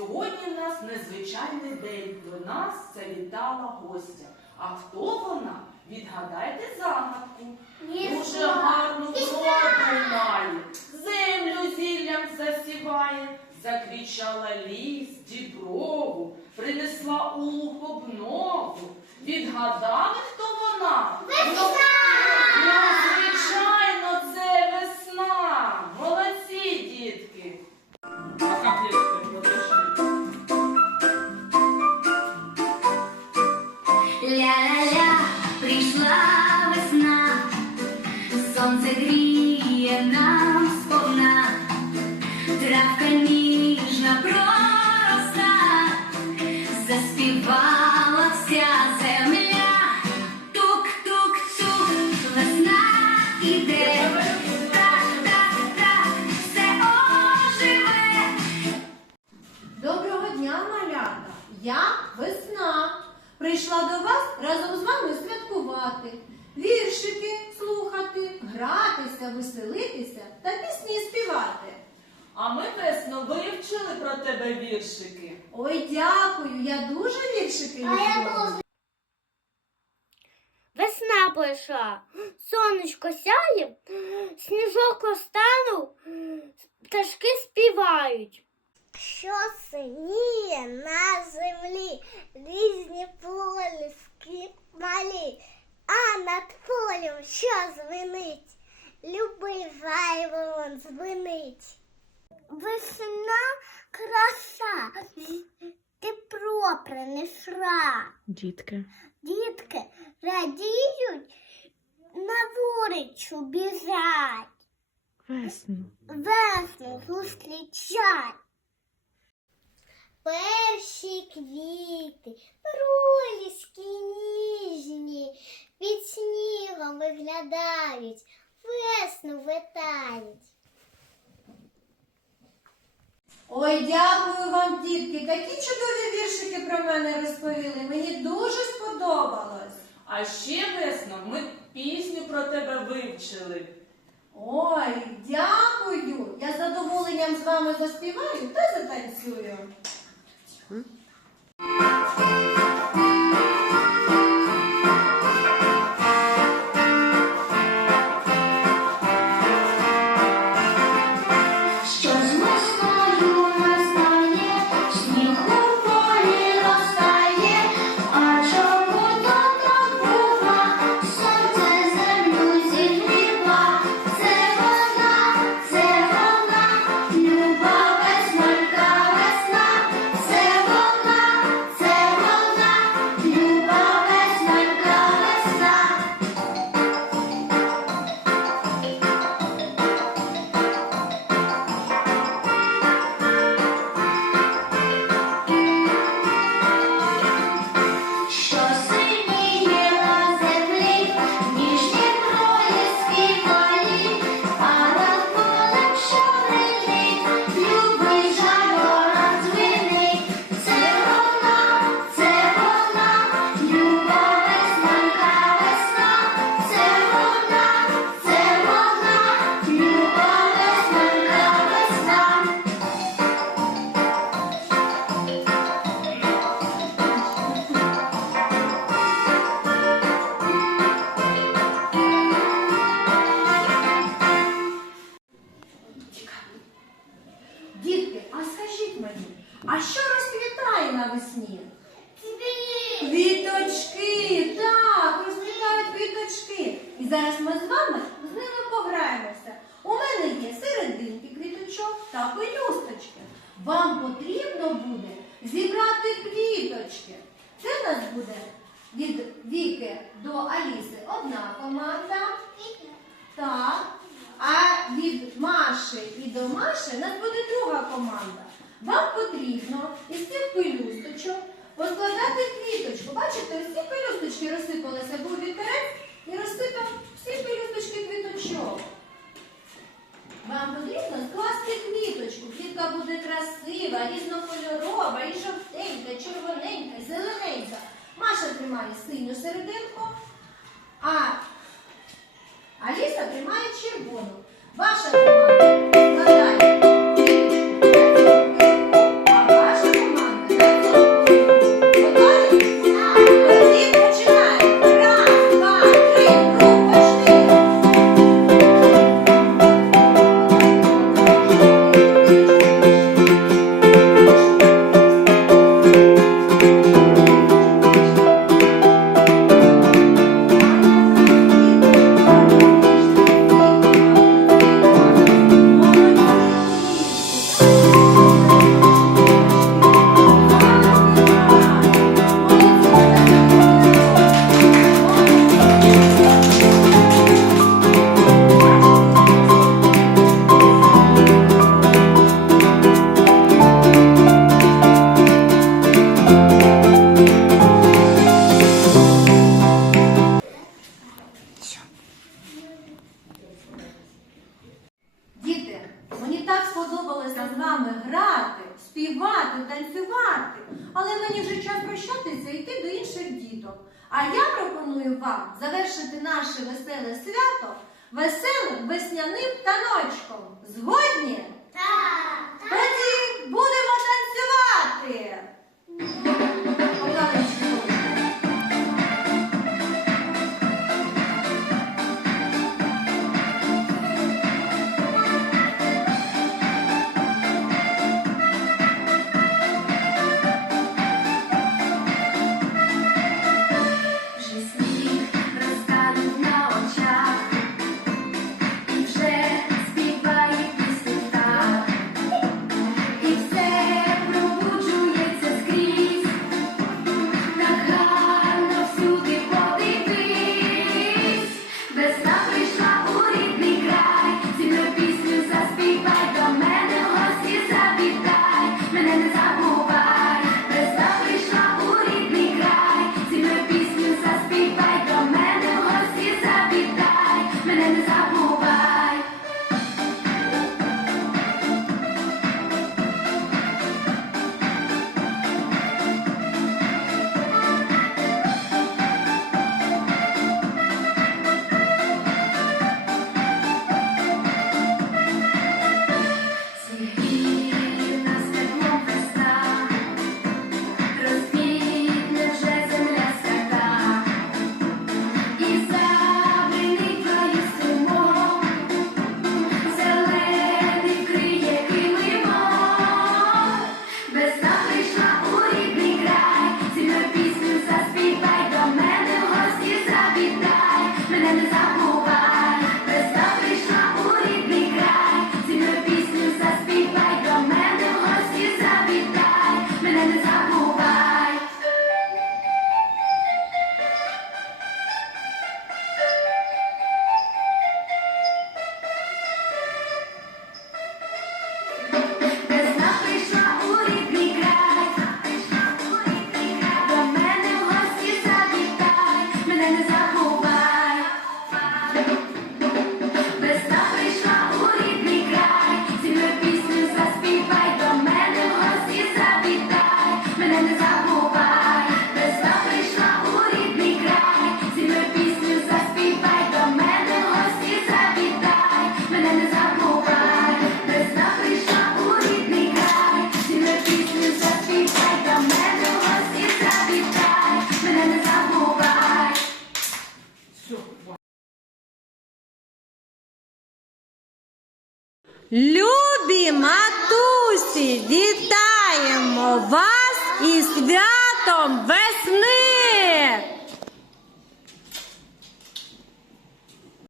Сьогодні в нас незвичайний день. До нас завітала гостя. А хто вона? Відгадайте загадку. Дуже гарну вроду має, землю зіллям засіває, заквічала ліс, діброву, принесла ухо б ногу. Відгадали, хто вона? Ну, ну, звичайно, це весна. Молодці, дітки. Заспівала вся земля, тук-тук-тук, весна іде, так-так-так, все оживе. Доброго дня, малята! Я весна. Прийшла до вас разом з вами святкувати, віршики слухати, гратися, веселитися та пісні співати. А ми весно вивчили про тебе віршики. Ой, дякую! Я дуже віршики люблю. Весна прийшла, сонечко сяє, сніжок розтанув, пташки співають. Що синіє на землі, різні поліски малі, а над полем що звенить, любий жайворон звенить. Весна краса, тепло принесла. Дітки. Дітки радіють, на вулицю біжать, Весно. весну зустрічать. Перші квіти, проліски ніжні, під снігом виглядають, весну витають. Ой, дякую вам, дітки! Такі чудові віршики про мене розповіли. Мені дуже сподобалось. А ще весно ми пісню про тебе вивчили. Ой, дякую! Я з задоволенням з вами заспіваю та затанцюю. Дітки, а скажіть мені, а що розквітає навесні? Квіточки, так, розквітають квіточки. І зараз ми з вами з ними пограємося. У мене є серединки квіточок та пелюсточки. Вам потрібно буде зібрати квіточки. Це в нас буде від Віки до Аліси одна команда. Так. А від Маші і до Маші нас буде друга команда. Вам потрібно із цих пелюсточок поскладати квіточку. Бачите, ці пелюсточки розсипалися, був вітерець і розсипав всі пелюсточки квіточок. Вам потрібно скласти квіточку. Квітка буде красива, різнокольорова, і жовтенька, червоненька, зелененька. Маша тримає синю серединку, а Аліса тримає червону. Ваша команда співати, танцювати. Але мені вже час прощатися і йти до інших діток. А я пропоную вам завершити наше веселе свято веселим весняним таночком. Згодні? Так! Тоді будемо танцювати! Любі матусі, вітаємо вас і святом весни!